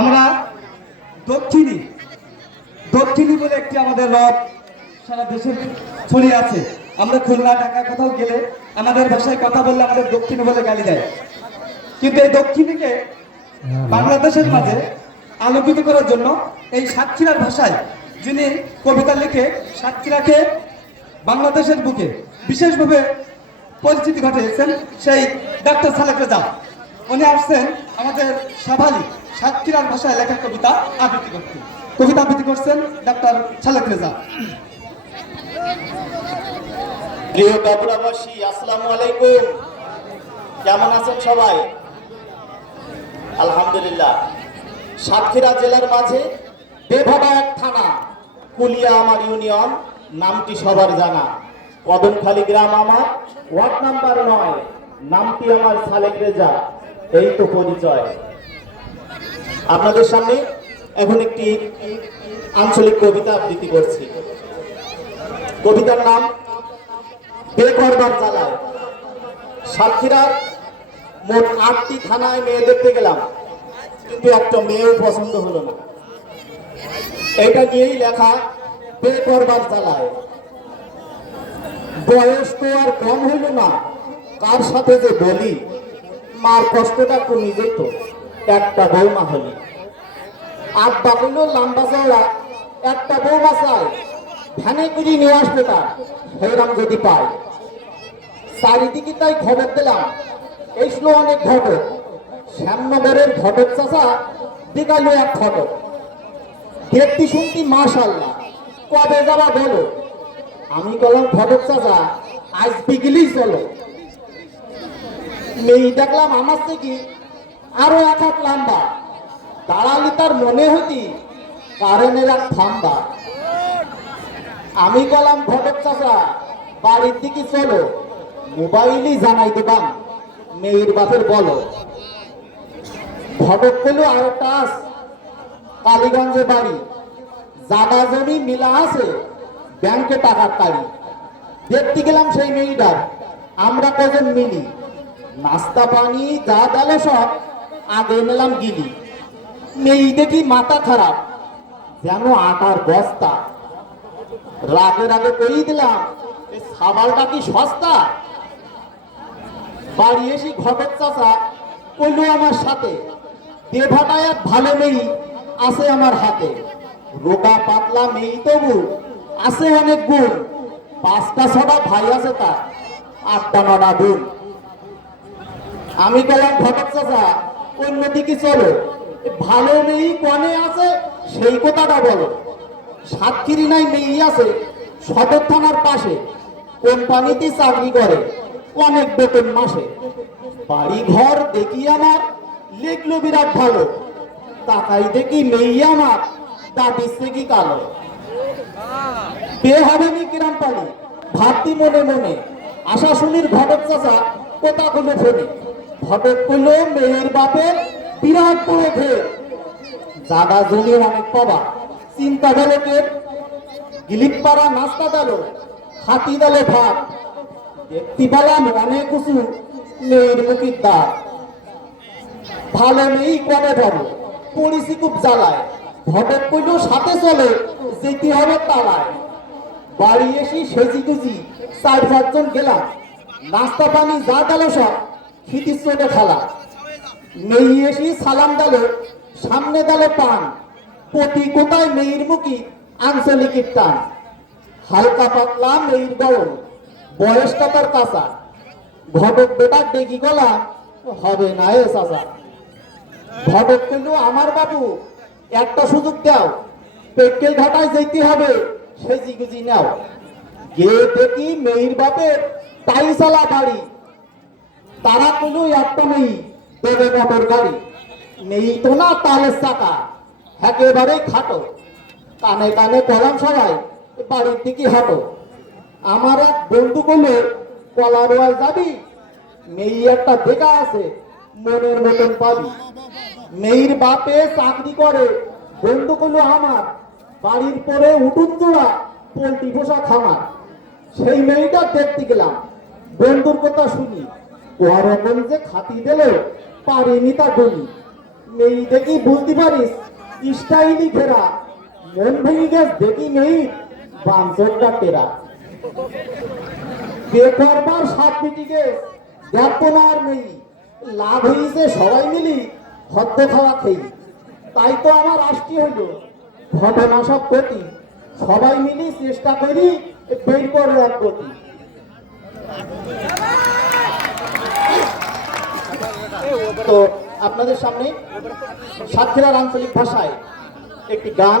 আমরা দক্ষিণী দক্ষিণী বলে একটি আমাদের রথ সারা দেশে ছড়িয়ে আছে। আমরা খুলনা ঢাকা কোথাও গেলে আমাদের ভাষায় কথা বললে আমাদের দক্ষিণী বলে গালি দেয়। কিন্তু এই দক্ষিণীকে বাংলাদেশের মাঝে আলোকিত করার জন্য এই সাতক্ষীরার ভাষায় যিনি কবিতা লিখে সাতক্ষীরাকে বাংলাদেশের বুকে বিশেষভাবে পরিচিতি ঘটিয়েছেন সেই ডাক্তার সালেক রেজা। উনি আসছেন আমাদের সভালি সাতক্ষীরার ভাষায় লেখা কবিতা আবৃত্তি করতে। কবিতা আবৃত্তি করছেন ডাক্তার সালেক রেজা। প্রিয় বাবুরাবাসী, আসসালামু আলাইকুম। কেমন আছেন সবাই? আলহামদুলিল্লাহ। সাতক্ষীরা জেলার মাঝে বেভাবা এক থানা, কুলিয়া আমার ইউনিয়ন, নামটি সবার জানা। কদমখালি গ্রাম আমার, ওয়ার্ড নাম্বার 9, নামটি আমার সালেক রেজা। এই তো পরিচয়। আপনাদের সামনে এখন একটি আঞ্চলিক কবিতা আবৃত্তি করছি। কবিতার নাম বে করবার জ্বালায়। সাতক্ষীরার মোট 8টি থানায় মেয়ে দেখতে গেলাম, কিন্তু একটা মেয়েও পছন্দ হলো না। এটা নিয়েই লেখা বে করবার জ্বালায়। বয়স তো আর কম হইল না, কার সাথে যে বলি, মার কষ্টটা কমে যেত একটা বৌমা হলি। আব্বা কইল লম্বা চওড়া একটা বৌমা চাই, ভ্যানে করে নিয়ে আসবে তার হেরাম যদি পায়। চারিদিকে তাই খবর দিলাম, এই ছিল অনেক ঘটক। শ্যামনগরের ঘটক চাচা দেখালো এক ঘটক। দেখতে শুনতি মাশাআল্লাহ, কবে যাবা বলো? আমি বললাম ঘটক চাচা আজ বিকেলেই চলো। মেয়ে দেখলাম আমার থেকে আরো 1 হাত লম্বা, দাঁড়ালি তার মনে হইতি কারেন্টের এক থাম্বা। আমি বললাম ঘটক চাচা বাড়ির দিকে চলো, মোবাইলই জানাই দেবান মেয়ের বাপের বলো। ঘটক পেল আরেকটা আস, কালীগঞ্জে বাড়ি, জাগা জমি মিলা আছে, ব্যাংকে টাকার তাড়ি। দেখতে গেলাম সেই মেয়েটার, আমরা কজন মিলি, নাস্তা পানি যা দিল সব আগে নিলাম গিলি। মেয়ে দেখি মাথা খারাপ, যেন আটার বস্তা। রাগে রাগে করেই দিলাম সাবালটা কি সস্তা। বাড়ি এসে ঘটক চাচা কইল আমার সাথে, দেভাটায় এক ভালো মেয়ে আছে আমার হাতে। রোগা পাতলা মেয়ে তবু আছে অনেক গুণ, 5টা 6টা ভাই আছে তার, 8টা 9টা বোন। আমি গেলাম ঘটক চাচা অন্যদিকে চলো, ভালো মেয়ে কনে আছে সেই কথাটা বলো। সাতক্ষীরি নাই মেয়ে আছে সদর থানার পাশে, কোম্পানিতে চাকরি করে, অনেক বেতন মাসে। বাড়ি ঘর দেখি আমার লেগলো বিরাট ভালো, তাকাই দেখি মেয়ে আমার দাঁড়িয়ে কি কালো। বিয়ে হবে নি কিরাম পালি ভাবতি মনে মনে, আশা শুনির ঘটক চাচা কোথা খুলে ফোনে। ঘটক কইল মেয়ের বাপের বিরাট বড় ঘের, জাগা জমি অনেক পাবা, চিন্তা গেল কে। গিলিপ পাড়া নাস্তা দিল, হাতি দিল ভাত, দেখতে পেলাম অনেক উঁচু মেয়ের মুখির দাঁত। ভালো মেয়েই কবে ধরো, পড়িছি খুব জ্বালায়। ঘটক কইল সাথে চলে, যেতে হবে তালায়। বাড়ি এসে সেজি গুজি 4-5 জন গেলাম, নাস্তা পানি যা দিল সব খিতির চোটে খালা। মেয়ে এসে সালাম দিল, সামনে দিল পান, প্রতি কোথায় মেয়ের মুখী আঞ্চলিকের টান। হালকা পাতলা মেয়ের গরম, বয়সটা তার কাঁচা। ঘটক বেটা ডেকি গলা, হবে না এ চাচা। ঘটক কিন্তু আমার বাবু একটা সুযোগ দাও, পেটকেল ঘাটায় যেতে হবে সেজি গুজি নাও। গিয়ে দেখি মেয়ের বাপের তাই চালা বাড়ি, তারা কোনো একটা মেয়ে দেবে মোটর গাড়ি। নেই তো না তালের চাকা, একেবারে খাটো। কানে কানে বললাম সবাই বাড়ির দিকে হাঁটো। আমার এক বন্ধু বললো কলারোয়াল যাবি, মেয়ে একটা দেখা আছে মনের মতন পাবি। মেয়ের বাপে চাকরি করে, বন্ধু করলো আমার, বাড়ির পরে উঠুন জোড়া পোল্ট্রি পোষা খামার। সেই মেয়েটা দেখতে গেলাম, বন্ধুর কথা শুনি ওরকম যে খাতি দিল পারিনি তা গলি। মেয়ে দেখি বুঝতে পারিস স্টাইলি ঘেরা, মন ভেঙে গেছ দেখি মেয়ে বাঞ্চরটা টেরা। বেকরবার সাত মিটি গেছ দেখো না আর মেয়ে, লাভ হয়েছে সবাই মিলি হদ্দ খাওয়া খেয়ে। তাই তো আমার আসতে হইল ঘটনা সব ক্ষতি, সবাই মিলি চেষ্টা করি বের করে এক গতি। তো আপনাদের সামনে সাতক্ষীরার আঞ্চলিক ভাষায় একটি গান